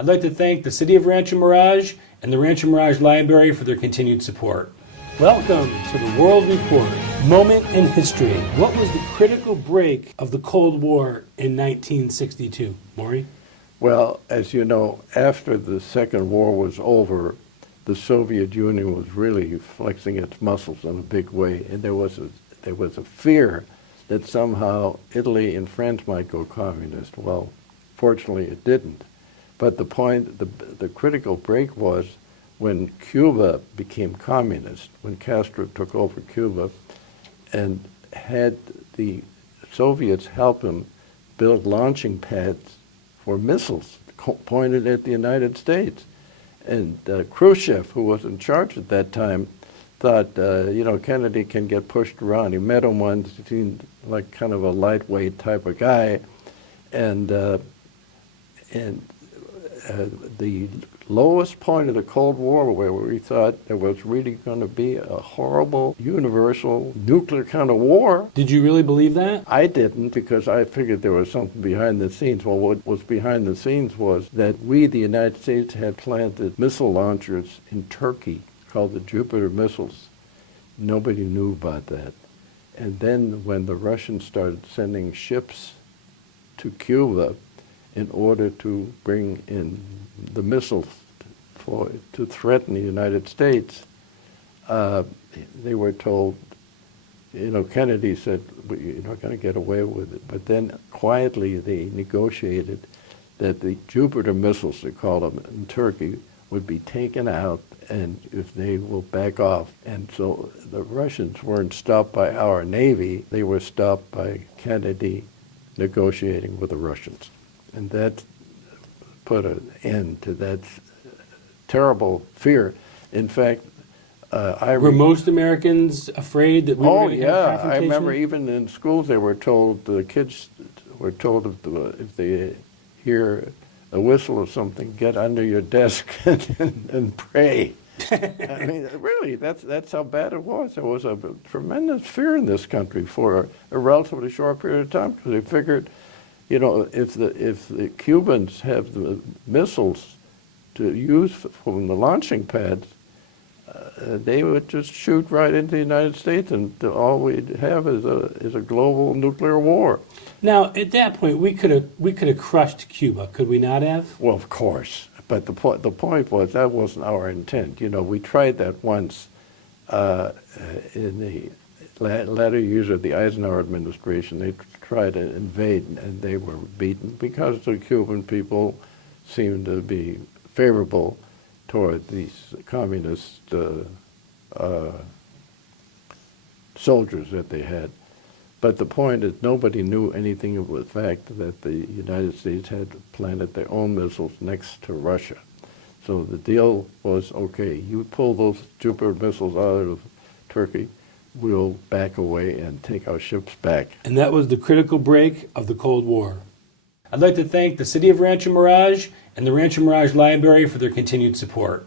I'd like to thank the City of Rancho Mirage and the Rancho Mirage Library for their continued support. Welcome to the World Report. Moment in history. What was the critical break of the Cold War in 1962? Maury? Well, as you know, after the Second War was over, the Soviet Union was really flexing its muscles in a big way, and there was a fear that somehow Italy and France might go communist. Well, fortunately it didn't. But the critical break was when Cuba became communist, when Castro took over Cuba and had the Soviets help him build launching pads for missiles pointed at the United States. And Khrushchev, who was in charge at that time, thought, Kennedy can get pushed around. He met him once, he seemed like kind of a lightweight type of guy. And the lowest point of the Cold War, where we thought there was really going to be a horrible, universal, nuclear kind of war. Did you really believe that? I didn't, because I figured there was something behind the scenes. Well, what was behind the scenes was that we, the United States, had planted missile launchers in Turkey called the Jupiter missiles. Nobody knew about that. And then when the Russians started sending ships to Cuba in order to bring in the missiles to threaten the United States, they were told, Kennedy said, you're not going to get away with it. But then quietly they negotiated that the Jupiter missiles, they called them in Turkey, would be taken out, and if they will back off. And so the Russians weren't stopped by our Navy, they were stopped by Kennedy negotiating with the Russians. And that put an end to that terrible fear. In fact, were most Americans afraid that we were going to get a confrontation? I remember even in schools they were told, the kids were told if they hear a whistle or something, get under your desk and pray. I mean, really, that's how bad it was. There was a tremendous fear in this country for a relatively short period of time, because they figured, if the Cubans have the missiles to use from the launching pads, they would just shoot right into the United States, and all we'd have is a global nuclear war. Now, at that point, we could have crushed Cuba, could we not have? Well, of course. But the point was that wasn't our intent. We tried that once in the latter years of the Eisenhower administration. They tried to invade, and they were beaten because the Cuban people seemed to be favorable toward these communist soldiers that they had. But the point is, nobody knew anything of the fact that the United States had planted their own missiles next to Russia. So the deal was, okay, you pull those Jupiter missiles out of Turkey, we'll back away and take our ships back. And that was the critical break of the Cold War. I'd like to thank the City of Rancho Mirage and the Rancho Mirage Library for their continued support.